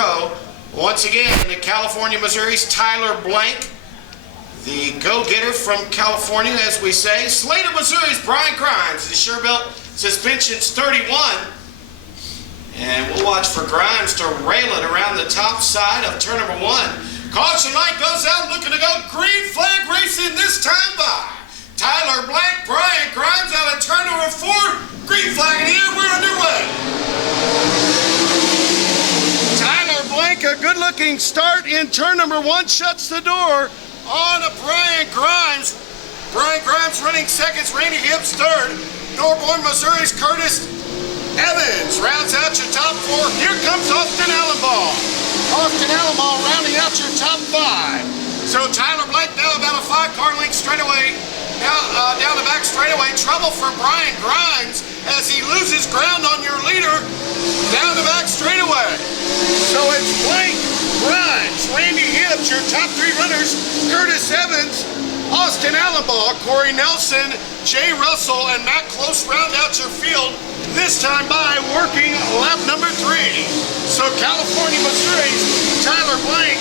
row. Once again, in California, Missouri's Tyler Blank, the go-getter from California, as we say. Slater, Missouri's Brian Grimes, the Sure-Built Suspension's 31. And we'll watch for Grimes to rail it around the top side of turn number 1. Caution light goes out, looking to go green flag racing this time by Tyler Blank, Brian Grimes out of turn number 4. Green flag in the air, we're underway. Tyler Blank, a good-looking start in turn number 1, shuts the door on a Brian Grimes. Brian Grimes running seconds, Randy Gibbs third. Norborn, Missouri's Curtis Evans rounds out your top 4. Here comes Austin Allenball. Austin Allenball rounding out your top 5. So Tyler Blank now about a 5-car length straightaway. Now down the back straightaway. Trouble for Brian Grimes as he loses ground on your leader down the back straightaway. So it's Blank, Grimes, Randy Gibbs, your top 3 runners. Curtis Evans, Austin Allenball, Corey Nelson, Jay Russell, and Matt Close round out your field. This time by working lap number 3. So California, Missouri's Tyler Blank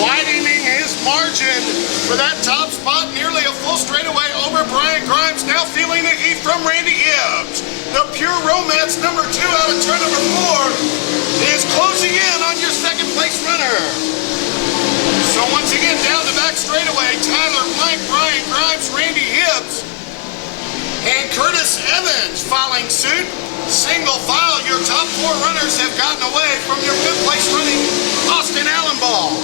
widening his margin for that top spot, nearly a full straightaway over Brian Grimes, now feeling the heat from Randy Gibbs. The Pure Romance number 2 out of turn number 4 is closing in on your second place runner. So once again, down the back straightaway, Tyler Blank, Brian Grimes, Randy Gibbs, and Curtis Evans following suit. Single file, your top 4 runners have gotten away from your 5th place running Austin Allenball.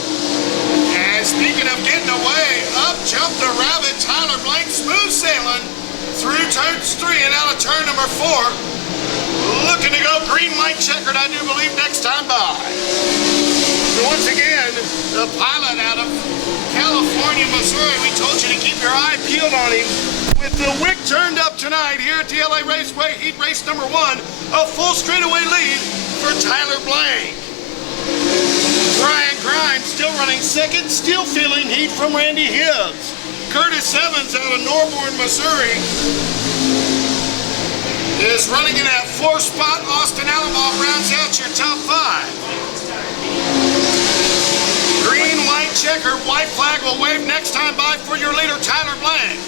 And speaking of getting away, up jumped the rabbit, Tyler Blank, smooth sailing through turns 3 and out of turn number 4. Looking to go green light checkered, I do believe, next time by. So once again, the pilot out of California, Missouri, we told you to keep your eye peeled on him. With the wick turned up tonight here at the LA Raceway, heat race number 1, a full straightaway lead for Tyler Blank. Brian Grimes still running second, still feeling heat from Randy Gibbs. Curtis Evans out of Norborn, Missouri is running in that 4th spot. Austin Allenball rounds out your top 5. Green, white, checker, white flag will wave next time by for your leader, Tyler Blank.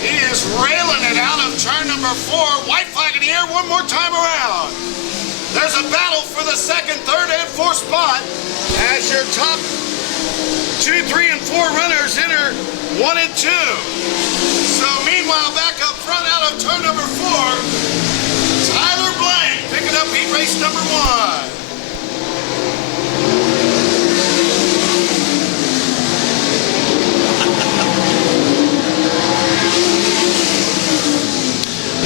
He is railing it out of turn number 4. White flag in the air one more time around. There's a battle for the 2nd, 3rd, and 4th spot as your top 2, 3, and 4 runners enter 1 and 2. So meanwhile, back up front out of turn number 4, Tyler Blank picking up heat race number 1.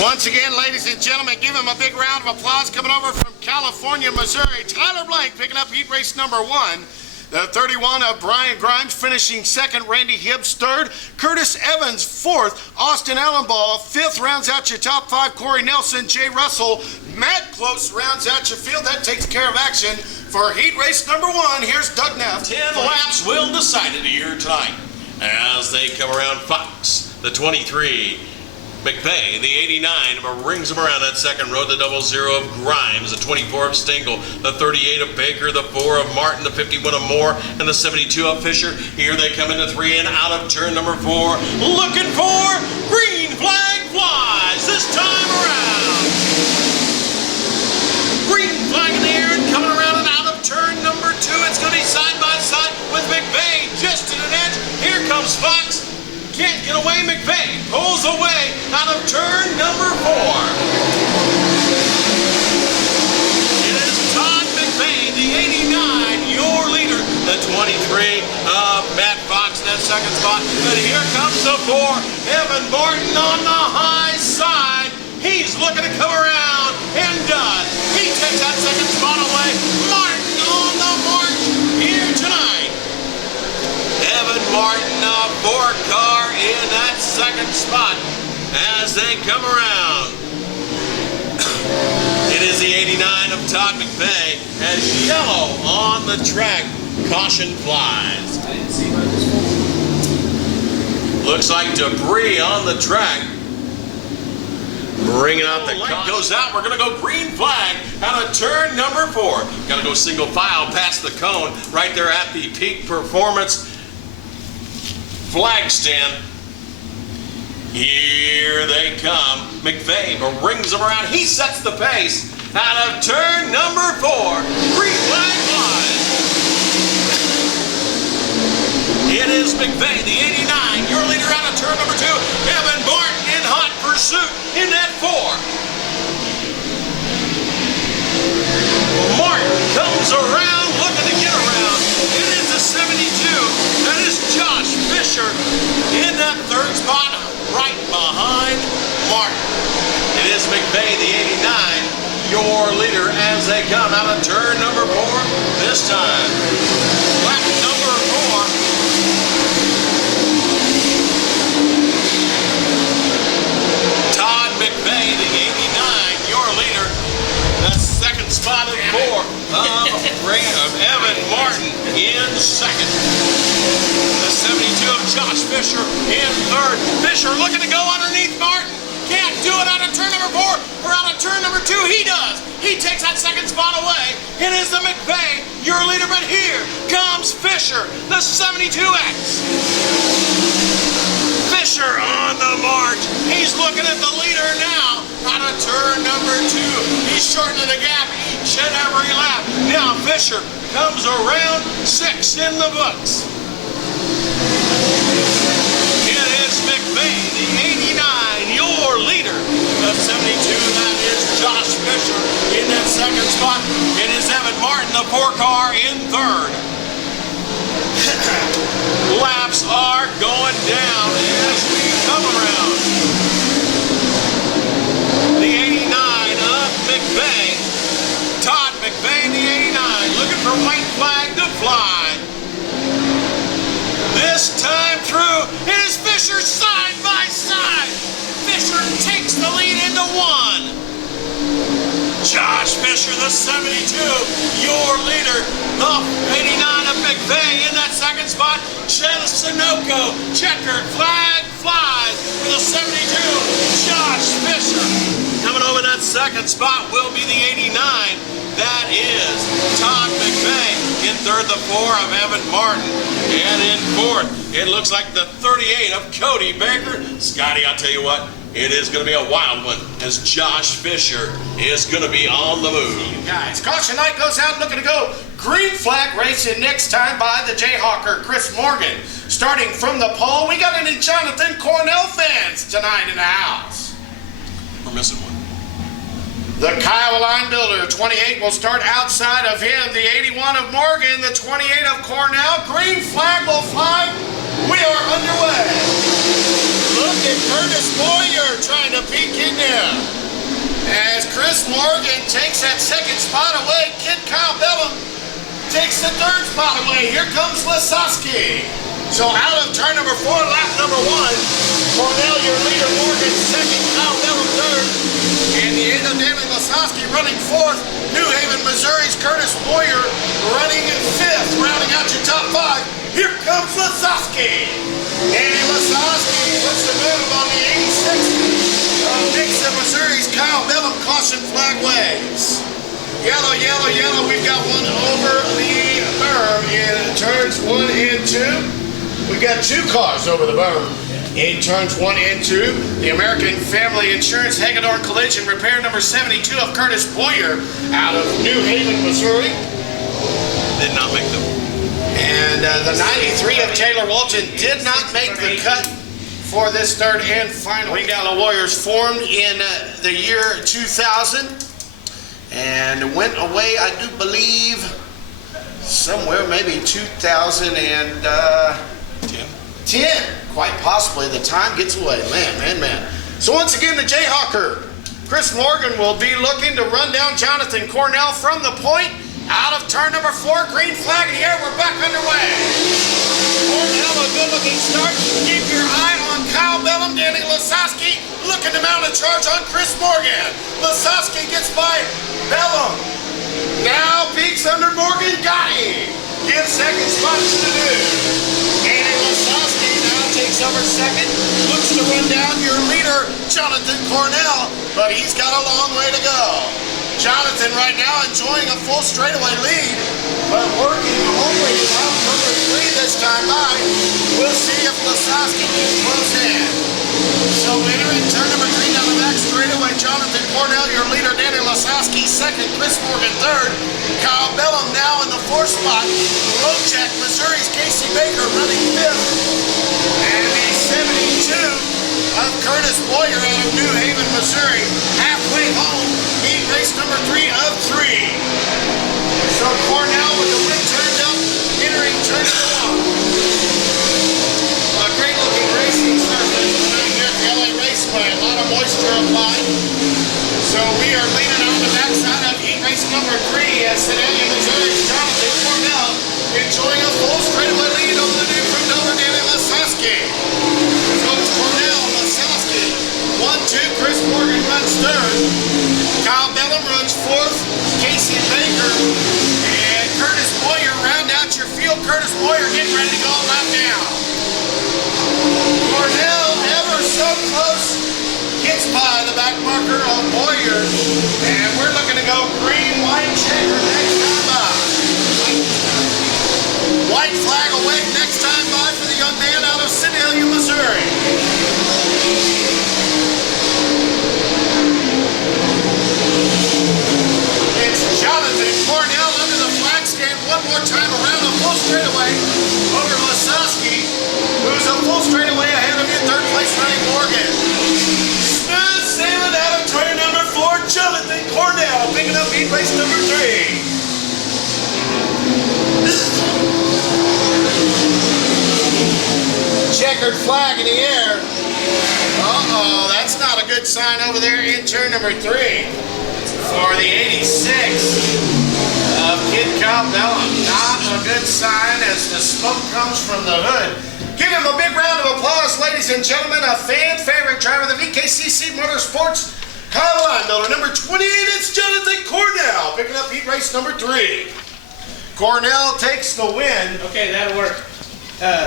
Once again, ladies and gentlemen, give him a big round of applause coming over from California, Missouri. Tyler Blank picking up heat race number 1. The 31 of Brian Grimes finishing 2nd, Randy Gibbs 3rd, Curtis Evans 4th, Austin Allenball 5th, rounds out your top 5, Corey Nelson, Jay Russell, Matt Close rounds out your field. That takes care of action for heat race number 1. Here's Doug Neff. 10 laps will decide it here tonight as they come around Fox, the 23. McVeigh, the 89, rings him around that 2nd row. The 00 of Grimes, the 24 of Stengel, the 38 of Baker, the 4 of Martin, the 51 of Moore, and the 72 of Fisher. Here they come into 3 and out of turn number 4. Looking for green flag flies this time around. Green flag in the air and coming around and out of turn number 2. It's going to be side by side with McVeigh just to the edge. Here comes Fox. Can't get away, McVeigh pulls away out of turn number 4. It is Todd McVeigh, the 89, your leader. The 23 of Matt Fox in that 2nd spot. But here comes the 4, Evan Martin on the high side. He's looking to come around and does. He takes that 2nd spot away. Martin on the march here tonight. Evan Martin, a 4-car in that 2nd spot as they come around. It is the 89 of Todd McVeigh as yellow on the track. Caution flies. Looks like debris on the track. Bringing out the light goes out. We're going to go green flag out of turn number 4. Got to go single file past the cone right there at the Peak Performance flag stand. Here they come. McVeigh rings them around. He sets the pace out of turn number 4. Green flag flies. It is McVeigh, the 89, your leader out of turn number 2. Evan Martin in hot pursuit in that 4. Martin comes around, looking to get around. It is the 72. That is Josh Fisher in that 3rd spot, right behind Martin. It is McVeigh, the 89, your leader as they come out of turn number 4 this time. Lap number 4. McVeigh, the 89, your leader. The 2nd spot of 4 of Evan Martin in 2nd. The 72 of Josh Fisher in 3rd. Fisher looking to go underneath Martin. Can't do it out of turn number 4 or out of turn number 2. He does. He takes that 2nd spot away. It is the McVeigh, your leader, but here comes Fisher, the 72X. Fisher on the march. He's looking at the leader now out of turn number 2. He's shortening the gap each and every lap. Now Fisher comes around 6 in the books. It is McVeigh, the 89, your leader. The 72, that is Josh Fisher in that 2nd spot. It is Evan Martin, the 4 car, in 3rd. Laps are going down as we come around. The 89 of McVeigh. Todd McVeigh, the 89, looking for white flag to fly. This time through, it is Fisher side by side. Fisher takes the lead into 1. Josh Fisher, the 72, your leader. The 89 of McVeigh in that 2nd spot. Shannon Sunoco, checkered flag flies for the 72. Josh Fisher coming over that 2nd spot will be the 89. That is Todd McVeigh. In 3rd, the 4 of Evan Martin. And in 4th, it looks like the 38 of Cody Baker. Scotty, I'll tell you what, it is going to be a wild one as Josh Fisher is going to be on the move. You guys, caution light goes out, looking to go green flag racing next time by the Jayhawker, Chris Morgan. Starting from the pole, we got any Jonathan Cornell fans tonight in the house. We're missing one. The Kyle Line Builder, 28, will start outside of him. The 81 of Morgan, the 28 of Cornell. Green flag will fly. We are underway. Look at Curtis Boyer trying to peek in there. As Chris Morgan takes that 2nd spot away, Kid Kyle Bellum takes the 3rd spot away. Here comes Lasowski. So out of turn number 4, lap number 1, Cornell, your leader, Morgan 2nd, Kyle Bellum 3rd. And the 8 of David Lasowski running 4th. New Haven, Missouri's Curtis Boyer running in 5th, rounding out your top 5. Here comes Lasowski. And Lasowski puts the move on the 86. Dixon, Missouri's Kyle Bellum, caution flag waves. Yellow, yellow, yellow. We've got one over the berm in turns 1 and 2. We've got 2 cars over the berm in turns 1 and 2. The American Family Insurance Hagedorn Collision Repair number 72 of Curtis Boyer out of New Haven, Missouri. Did not make them. And the 93 of Taylor Walton did not make the cut for this 3rd and final. Wing Gala Warriors formed in the year 2000 and went away, I do believe, somewhere maybe 2010. Quite possibly. The time gets away. Man. So once again, the Jayhawker, Chris Morgan, will be looking to run down Jonathan Cornell from the point. Out of turn number 4, green flag in the air, we're back underway. Cornell, a good-looking start. Keep your eye on Kyle Bellum. Danny Lasowski looking to mount a charge on Chris Morgan. Lasowski gets by Bellum. Now peeks under Morgan. Got him. Gives 2nd spot to the dude. Danny Lasowski now takes takes over second. Looks to run down your leader, Jonathan Cornell, but he's got a long way to go. Jonathan right now enjoying a full straightaway lead, but working only out number 3 this time by. We'll see if Lasowski can close in. So entering turn number 3 down the back straightaway, Jonathan Cornell, your leader, Danny Lasowski, second, Chris Morgan third, Kyle Bellum now in the 4th spot, Rojack, Missouri's Casey Baker running 5th, and the 72 of Curtis Boyer out of New Haven, Missouri, halfway home, heat race number 3 of 3. So Cornell with the wind turned up, entering turn number 1. A great looking racing surface here at the LA Raceway, a lot of moisture applied. So we are leaning on the backside of heat race number 3 as Sedalia, Missouri's Jonathan Cornell enjoying a full straightaway lead over the new from Dover, Danny Lasowski. So it's Cornell, Lasowski, 1-2, Chris Morgan runs third, Kyle Bellum runs 4th, Casey Baker, and Curtis Boyer round out your field. Curtis Boyer getting ready to go a lap down. Cornell ever so close, gets by the back marker of Boyer, and we're looking to go green, white checker next time by. White flag away next time by for the young man out of Sedalia, Missouri. It's Jonathan Cornell under the flag stand one more time around the full straightaway over Lasowski, who's a full straightaway ahead of you, third place running Morgan. Smooth sailing out of turn number 4, Jonathan Cornell picking up heat race number 3. Checkered flag in the air. Uh-oh, that's not a good sign over there in turn number 3 for the 86 of Kid Kyle Bellum. Not a good sign as the smoke comes from the hood. Give him a big round of applause, ladies and gentlemen. A fan favorite driver of the VKCC Motorsports, Kyle Lindell. Number 28, it's Jonathan Cornell picking up heat race number 3. Cornell takes the win. Okay, that'll work.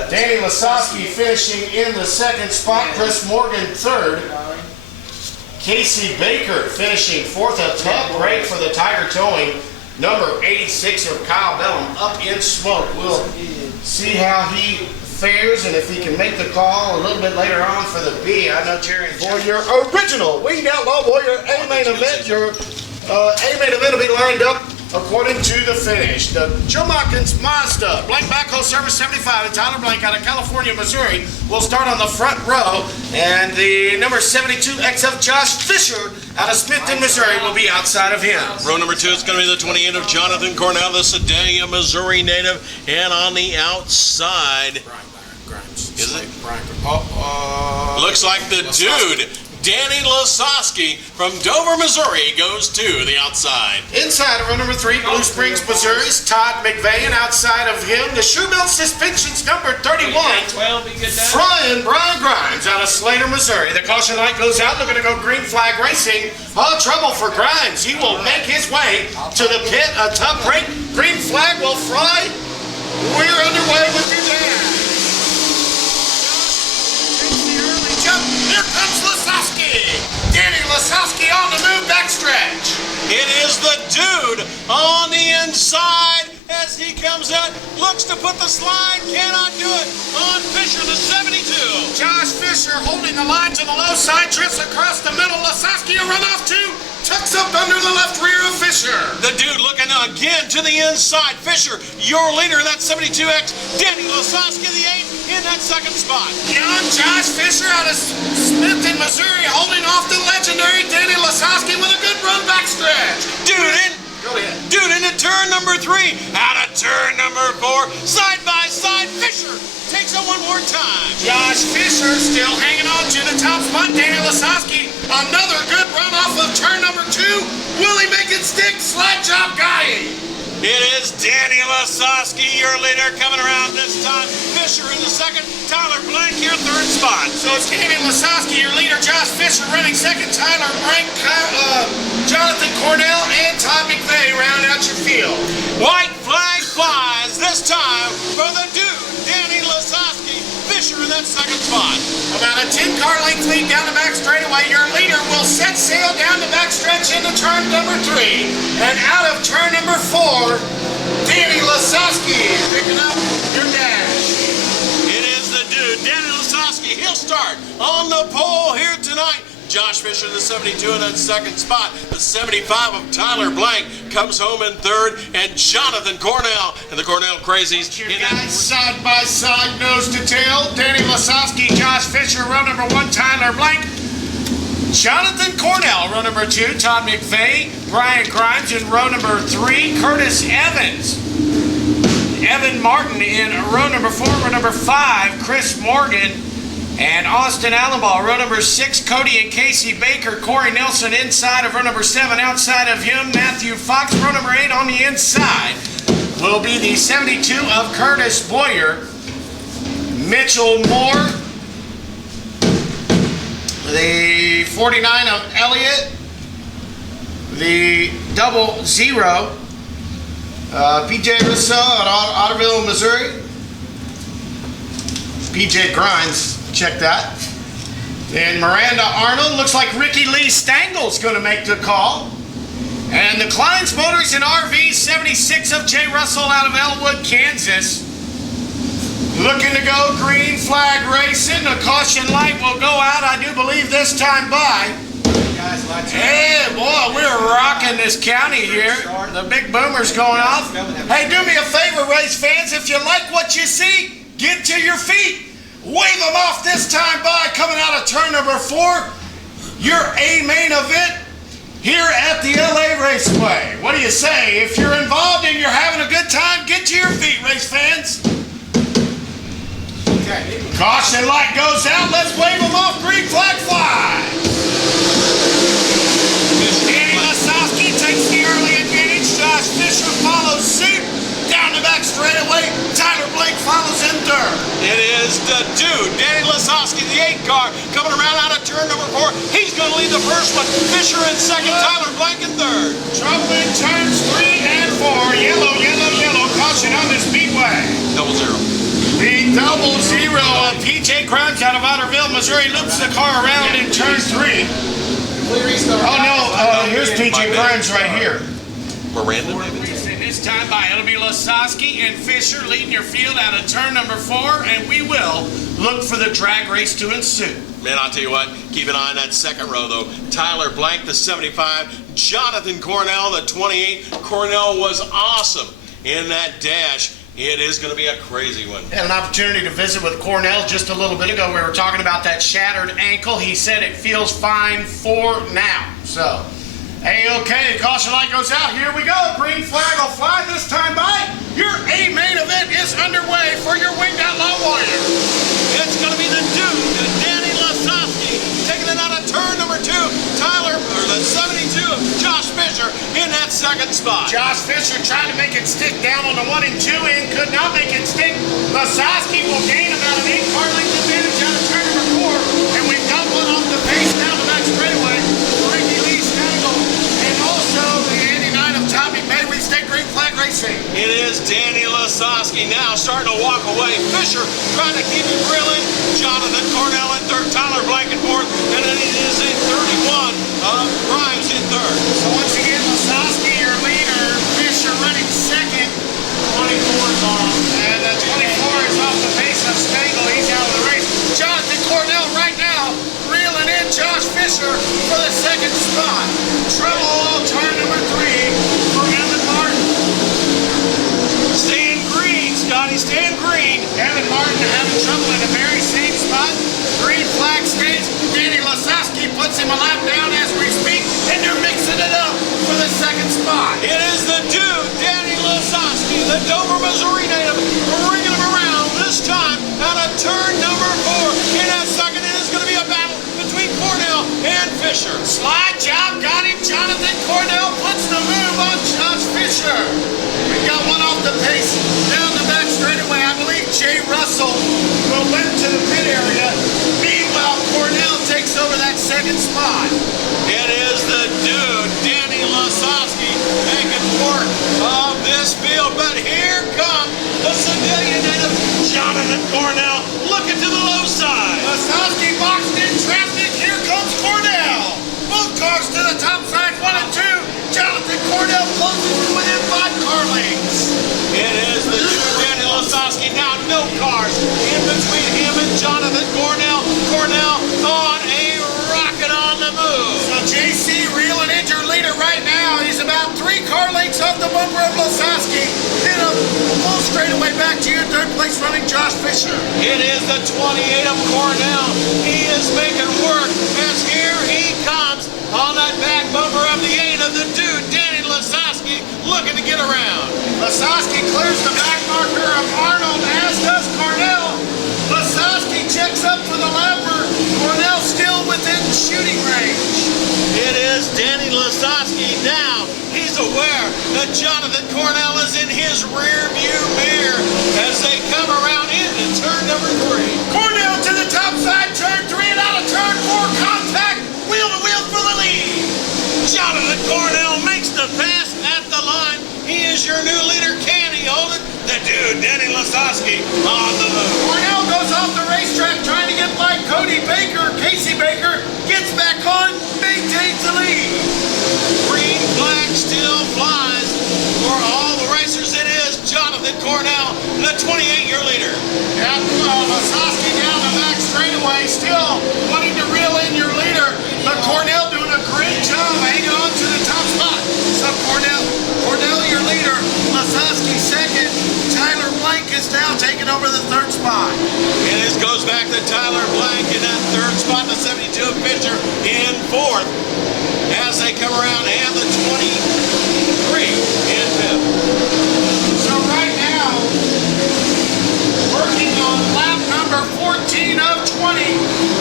Danny Lasowski finishing in the 2nd spot, Chris Morgan 3rd. Casey Baker finishing 4th, a tough break for the Tiger Towing. Number 86 of Kyle Bellum up in smoke. We'll see how he fares and if he can make the call a little bit later on for the B. I know Jerry for your original Winged Outlaw Warrior A-Main event. Your A-Main event will be lined up according to the finish. The Joe Watkins Mazda Blank Backhoe Service 75 and Tyler Blank out of California, Missouri will start on the front row, and the number 72 XF Josh Fisher out of Smithton, Missouri will be outside of him. Row number 2 is going to be the 28 of Jonathan Cornell, the Sedalia, Missouri native, and on the outside, is it? Looks like the dude, Danny Lasowski from Dover, Missouri, goes to the outside. Inside of row number 3, Blue Springs, Missouri's Todd McVeigh, and outside of him, the Shoebelt Suspensions number 31, Brian Grimes out of Slater, Missouri. The caution light goes out, looking to go green flag racing. All trouble for Grimes. He will make his way to the pit. A tough break. Green flag will fly. We're underway with you, Dan. Here comes Lasowski. Danny Lasowski on the move backstretch. It is the dude on the inside as he comes out, looks to put the slide, cannot do it on Fisher, the 72. Josh Fisher holding the line to the low side, drifts across the middle. Lasowski a run off two, tucks up under the left rear of Fisher. The dude looking again to the inside. Fisher, your leader, that 72X. Danny Lasowski, the 8, in that 2nd spot. Young Josh Fisher out of Smithton, Missouri, holding off the legendary Danny Lasowski with a good run backstretch. Dude into turn number 3. Out of turn number 4. Side by side, Fisher takes it one more time. Josh Fisher still hanging on to the top spot. Danny Lasowski, another good run off of turn number 2. Will he make it stick? Slide job guy. It is Danny Lasowski, your leader, coming around this time. Fisher in the 2nd. Tyler Blank, your 3rd spot. So it's Danny Lasowski, your leader. Josh Fisher running 2nd. Tyler Blank, Jonathan Cornell, and Todd McVeigh round out your field. White flag flies this time for the dude, Danny Lasowski. Fisher in that that second spot. About a 10-car length lead down the back straightaway. Your leader will set sail down the back stretch into turn number 3. And out of turn number 4, Danny Lasowski picking up your dash. It is the dude, Danny Lasowski. He'll start on the pole here tonight. Josh Fisher, the 72 in that second spot. The 75 of Tyler Blank comes home in third. And Jonathan Cornell and the Cornell Crazies. Your guys side by side, nose to tail. Danny Lasowski, Josh Fisher, row number 1, Tyler Blank. Jonathan Cornell, row number 2, Todd McVeigh, Brian Grimes in row number 3, Curtis Evans. Evan Martin in row number 4, row number 5, Chris Morgan. And Austin Allenball, row number 6, Cody and Casey Baker. Corey Nelson inside of row number 7. Outside of him, Matthew Fox, row number 8 on the inside will be the 72 of Curtis Boyer. Mitchell Moore, the 49 of Elliott, the 00, PJ Russo at Otterville, Missouri. PJ Grimes. Check that. And Miranda Arnold. Looks like Ricky Lee Stangle's going to make the call. And the Klein's Motors and RVs, 76 of Jay Russell out of Elwood, Kansas. Looking to go green flag racing. The caution light will go out, I do believe, this time by. Hey, boy, we're rocking this county here. The big boomer's going off. Hey, do me a favor, race fans. If you like what you see, get to your feet. Wave them off this time by, coming out of turn number 4. Your A main event here at the LA Raceway. What do you say? If you're involved and you're having a good time, get to your feet, race fans. Okay. Caution light goes out. Let's wave them off. Green flag fly. Danny Lasowski takes the early advantage. Josh Fisher follows suit. Down the back straightaway, Tyler Blake follows in third. It is the dude, Danny Lasowski, the 8 car, coming around out of turn number 4. He's going to lead the first one. Fisher in second, Tyler Blank in third. Trouble in turns 3 and 4. Yellow, yellow, yellow. Caution on the speedway. 00. The 00 of PJ Grimes out of Otterville, Missouri, loops the car around in turn 3. Oh no, here's PJ Grimes right here. Miranda, maybe? This time by, it'll be Lasowski and Fisher leading your field out of turn number 4, and we will look for the drag race to ensue. Man, I'll tell you what, keep an eye on that second row, though. Tyler Blank, the 75. Jonathan Cornell, the 28. Cornell was awesome in that dash. It is going to be a crazy one. Had an opportunity to visit with Cornell just a little bit ago. We were talking about that shattered ankle. He said it feels fine for now. So, hey, okay, the caution light goes out. Here we go. Green flag will fly this time by. Your A main event is underway for your Winged Outlaw Warrior. It's going to be the dude, Danny Lasowski, taking it out of turn number 2. Tyler, or the 72 of Josh Fisher in that second spot. Josh Fisher trying to make it stick down on the 1 and 2 end, could not make it stick. Lasowski will gain about an 8-car length advantage out of turn number 4, and we've got one off the pace down the back straightaway. Ricky Lee Stangle, and also the 89 of Tommy May. We stay green flag racing. It is Danny Lasowski now starting to walk away. Fisher trying to keep him grilling. Jonathan Cornell in third, Tyler Blank in fourth, and then it is a 31 of Grimes in third. So once again, Lasowski, your leader. Fisher running second. 24 is off. And 24 is off the pace of Stangle. He's out of the race. Jonathan Cornell right now reeling in Josh Fisher for the second spot. Trouble turn number 3 for Evan Martin. Staying green, Scotty, staying green. Evan Martin having trouble in the very same spot. Green flag stays. Danny Lasowski puts him a lap down as we speak, and they're mixing it up for the second spot. It is the dude, Danny Lasowski, the Dover, Missouri native, bringing him around this time out of turn number 4. In that second, it is going to be a battle between Cornell and Fisher. Slide job, got him. Jonathan Cornell puts the move on Josh Fisher. We got one off the pace down the back straightaway. I believe Jay Russell will limp to the pit area. Meanwhile, Cornell takes over that second spot. It is the dude, Danny Lasowski, making work of this field. But here comes the civilian native, Jonathan Cornell. looking to the low side. Lasowski boxed in traffic. Here comes Cornell. Both cars to the top side, 1 and 2. Jonathan Cornell closes to within 5 car lengths. It is the dude, Danny Lasowski. Now no cars in between him and Jonathan Cornell. Cornell on a rocket on the move. So JC, real and injured leader right now. He's about 3 car lengths off the bumper of Lasowski. Then a full straightaway back to you in 3rd place running Josh Fisher. It is the 28 of Cornell. He is making work as here he comes on that back bumper of the 8 of the dude, Danny Lasowski, looking to get around. Lasowski clears the back marker of Arnold, as does Cornell. Lasowski checks up for the lapper. Cornell still within shooting range. It is Danny Lasowski now. He's aware that Jonathan Cornell is in his rear view mirror as they come around into turn number 3. Cornell to the top side, turn 3 and out of turn 4, contact, wheel to wheel for the lead. Jonathan Cornell makes the pass at the line. He is your new leader. Can he hold it? The dude, Danny Lasowski, on the move. Cornell goes off the racetrack trying to get by Cody Baker. Casey Baker gets back on, maintains the lead. Green flag still flies for all the racers. It is Jonathan Cornell, the 28-year leader. Yeah, Lasowski down the back straightaway, still wanting to reel in your leader. But Cornell doing a great job hanging on to the top spot. So Cornell your leader, Lasowski second. Tyler Blank is now taking over the 3rd spot. And this goes back to Tyler Blank in that 3rd spot, the 72 of Fisher in 4th. As they come around, and the 23 in 5th. So right now, working on lap number 14 of 20,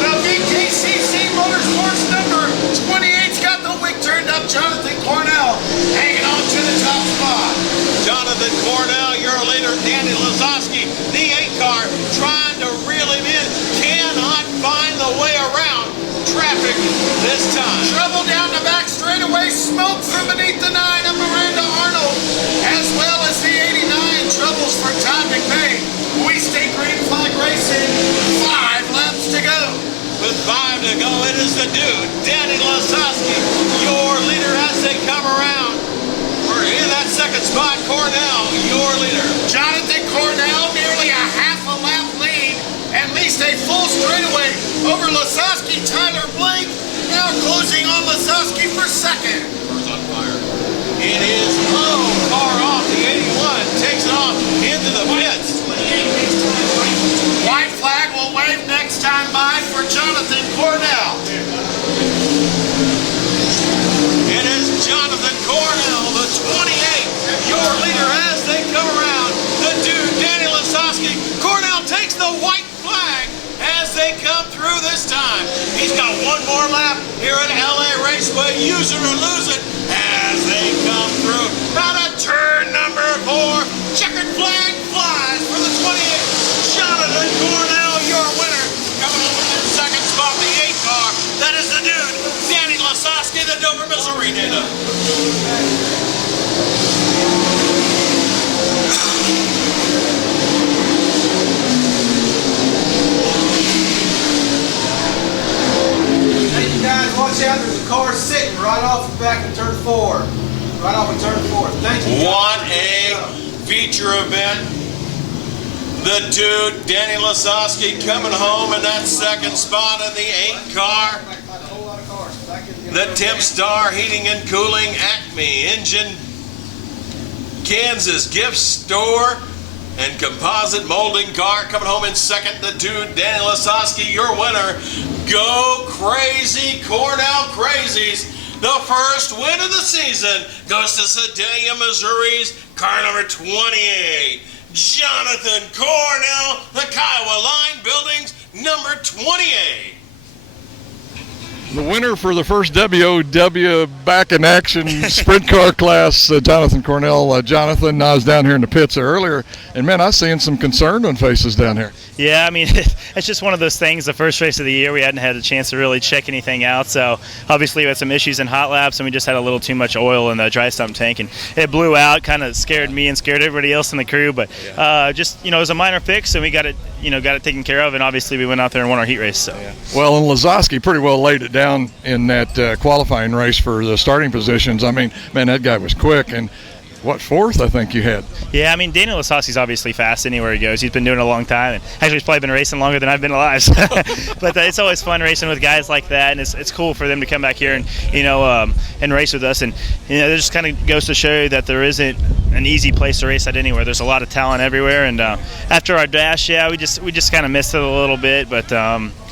the VKCC Motorsports number 28's got the wick turned up. Jonathan Cornell hanging on to the top spot. Jonathan Cornell, your leader. Danny Lasowski, the 8 car, trying to reel him in. Cannot find the way around traffic this time. Trouble down the back straightaway, smoke from beneath the 9 of Miranda Arnold, as well as the 89 troubles for Todd McVeigh. We stay green flag racing, 5 laps to go. With 5 to go, it is the dude, Danny Lasowski, your leader as they come around. We're in that 2nd spot, Cornell, your leader. Jonathan Cornell, nearly a half a lap lead, at least a full straightaway over Lasowski. Tyler Blank now closing on Lasowski for 2nd. Car's on fire. It is car off the 81, takes it off into the pits. White flag will wave next time by for Jonathan Cornell. It is Jonathan Cornell, the 28, your leader as they come around. The dude, Danny Lasowski. Cornell takes the white flag as they come through this time. He's got 1 more lap here at LA Raceway. Use it or lose it as they come through. Out of turn number 4, checkered flag flies for the 28. Jonathan Cornell, your winner. Coming over in 2nd spot, the 8 car. That is the dude, Danny Lasowski, the Dover, Missouri native. Hey, you guys, watch out. There's a car sitting right off the back of turn 4. Right off of turn 4. Thank you. What a feature event. The dude, Danny Lasowski, coming home in that 2nd spot in the 8 car. The Tim Star Heating and Cooling Acme Engine, Kansas Gift Store, and Composite Molding Car coming home in 2nd. The dude, Danny Lasowski, your winner. Go crazy, Cornell Crazies. The first win of the season goes to Sedalia, Missouri's car number 28. Jonathan Cornell, the Kiowa Line Buildings, number 28. The winner for the first WOW back in action sprint car class, Jonathan Cornell. Jonathan, I was down here in the pits earlier, and man, I was seeing some concern on faces down here. Yeah, I mean, it's just one of those things. The first race of the year, we hadn't had a chance to really check anything out. So obviously we had some issues in hot laps, and we just had a little too much oil in the dry sump tank, and it blew out. Kind of scared me and scared everybody else in the crew. But just, you know, it was a minor fix, and we got it got it taken care of, and obviously we went out there and won our heat race. So. Well, and Lazowski pretty well laid it down in that qualifying race for the starting positions. I mean, man, that guy was quick. And what, fourth, I think you had? Yeah, I mean, Daniel Lazowski's obviously fast anywhere he goes. He's been doing it a long time, and actually he's probably been racing longer than I've been alive. But it's always fun racing with guys like that, and it's cool for them to come back here and and race with us. And it just kind of goes to show you that there isn't an easy place to race at anywhere. There's a lot of talent everywhere, and after our dash, we just kind of missed it a little bit, but.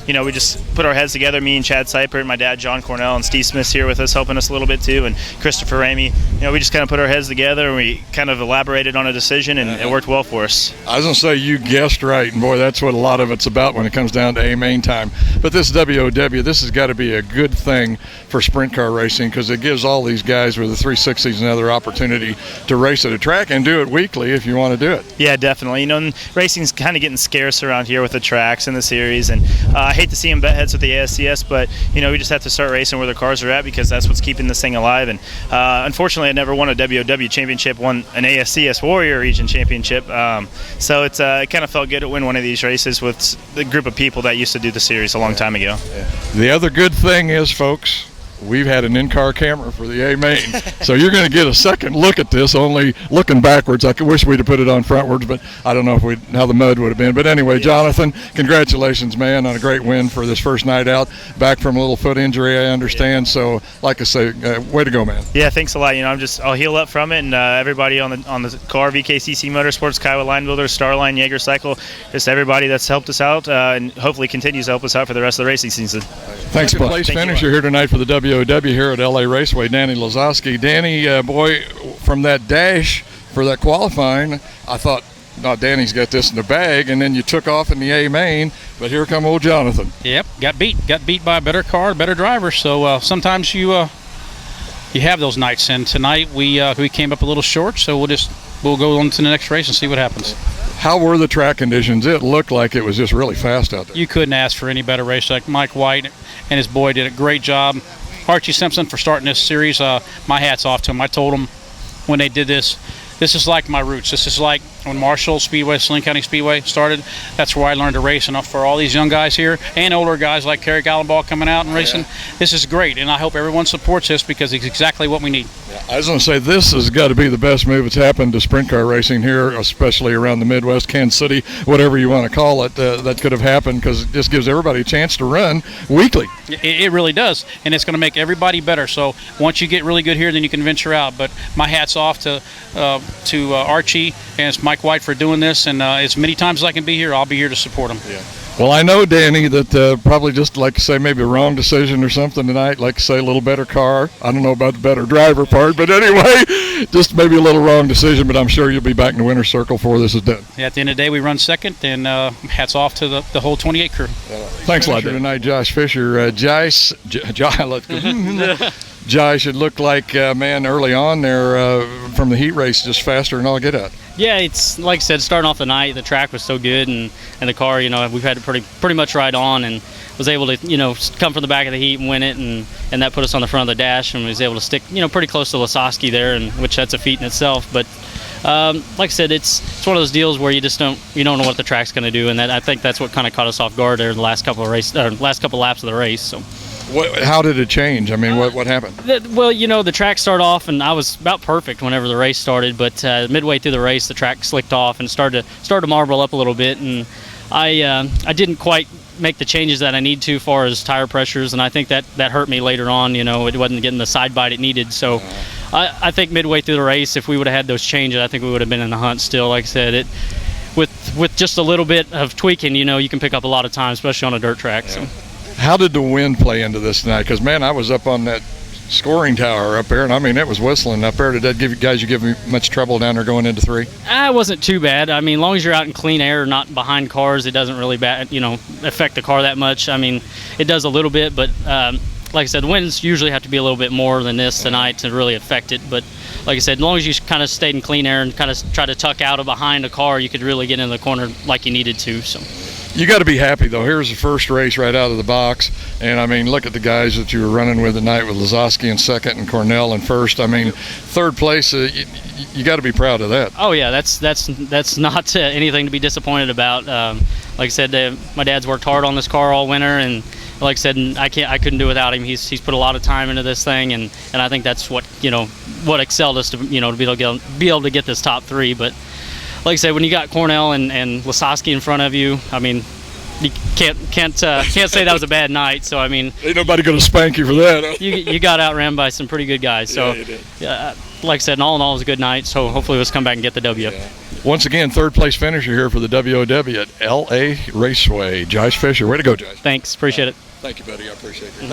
We just put our heads together, me and Chad Seipert, my dad John Cornell, and Steve Smith's here with us, helping us a little bit too, and Christopher Ramey. We just kind of put our heads together, and we kind of elaborated on a decision, and it worked well for us. I was going to say, you guessed right, and boy, that's what a lot of it's about when it comes down to A-main time. But this WOW, this has got to be a good thing for sprint car racing, because it gives all these guys with the 360s another opportunity to race at a track and do it weekly if you want to do it. Yeah, definitely. And racing's kind of getting scarce around here with the tracks and the series, and I hate to see them bet heads with the ASCS, but we just have to start racing where the cars are at, because that's what's keeping this thing alive. And unfortunately, I never won a WOW championship, won an ASCS Warrior Region championship, so it kind of felt good to win one of these races with the group of people that used to do the series a long time ago. The other good thing is, folks, we've had an in-car camera for the A-main, so you're going to get a second look at this, only looking backwards. I wish we'd have put it on frontwards, but I don't know how the mud would have been. But anyway, Jonathan, congratulations, man, on a great win for this first night out. Back from a little foot injury, I understand. So, like I say, way to go, man. Yeah, thanks a lot. I'll heal up from it, and everybody on the car, VKCC Motorsports, Kiowa Line Builders, Starline, Jaeger Cycle, just everybody that's helped us out, and hopefully continues to help us out for the rest of the racing season. Thanks, Bud. Place finisher here tonight for the WOW here at LA Raceway, Danny Lazowski. Danny, boy, from that dash for that qualifying, I thought, no, Danny's got this in the bag, and then you took off in the A-main, but here come old Jonathan. Yep, got beat by a better car, a better driver, so sometimes you have those nights, and tonight we came up a little short, so we'll go on to the next race and see what happens. How were the track conditions? It looked like it was just really fast out there. You couldn't ask for any better race. Like Mike White and his boy did a great job. Archie Simpson for starting this series. My hat's off to him. I told him when they did this is like my roots. This is like when Marshall Speedway, Saline County Speedway started. That's where I learned to race. And for all these young guys here and older guys like Kerry Gallenball coming out and racing, this is great. And I hope everyone supports this, because it's exactly what we need. I was going to say, this has got to be the best move that's happened to sprint car racing here, especially around the Midwest, Kansas City, whatever you want to call it, that could have happened, because it just gives everybody a chance to run weekly. It really does, and it's going to make everybody better. So once you get really good here, then you can venture out. But my hat's off to Archie and Mike White for doing this, and as many times as I can be here, I'll be here to support them. Yeah. Well, I know, Danny, that probably just like to say maybe a wrong decision or something tonight, like to say a little better car. I don't know about the better driver part, but anyway, just maybe a little wrong decision, but I'm sure you'll be back in the winner's circle before this is done. Yeah, at the end of the day, we run second, and hats off to the whole 28 crew. Thanks a lot. Tonight, Josh Fisher. Josh, it looked like, man, early on there from the heat race, just faster and all get out. Yeah, it's like I said, starting off the night, the track was so good, and the car, we've had it pretty much right on, and was able to, come from the back of the heat and win it, and that put us on the front of the dash, and was able to stick, pretty close to Lazowski there, and which that's a feat in itself. But like I said, it's one of those deals where you don't know what the track's going to do, and I think that's what kind of caught us off guard there in the last couple laps of the race. So. How did it change? I mean, what happened? Well, the track started off, and I was about perfect whenever the race started, but midway through the race, the track slicked off and started to marble up a little bit, and I didn't quite make the changes that I need to as far as tire pressures, and I think that hurt me later on. It wasn't getting the side bite it needed, so I think midway through the race, if we would have had those changes, I think we would have been in the hunt still. Like I said, with just a little bit of tweaking, you can pick up a lot of time, especially on a dirt track. So. How did the wind play into this tonight? Because, man, I was up on that scoring tower up there, and I mean, it was whistling up there. Did that give me much trouble down there going into 3? It wasn't too bad. I mean, as long as you're out in clean air, not behind cars, it doesn't really affect the car that much. I mean, it does a little bit, but like I said, the winds usually have to be a little bit more than this tonight to really affect it. But like I said, as long as you kind of stayed in clean air and kind of try to tuck out of behind a car, you could really get in the corner like you needed to. So. You got to be happy, though. Here's the first race right out of the box. And, I mean, look at the guys that you were running with tonight, with Lazowski in second and Cornell in first. I mean, third place, you got to be proud of that. Oh, yeah, that's not anything to be disappointed about. like I said, my dad's worked hard on this car all winter, and like I said, I couldn't do it without him. He's put a lot of time into this thing, and I think that's what what excelled us to to be able to get this top 3. But like I said, when you got Cornell and Lasowski in front of you, I mean, you can't say that was a bad night. So I mean, ain't nobody gonna spank you for that. Huh? you got outran by some pretty good guys. So yeah, you did. Like I said, all in all, it was a good night. So hopefully let's come back and get the W. Yeah. Once again, third place finisher here for the WOW at LA Raceway. Josh Fisher, way to go, Josh. Thanks, appreciate it. Thank you, buddy. I appreciate it. Thank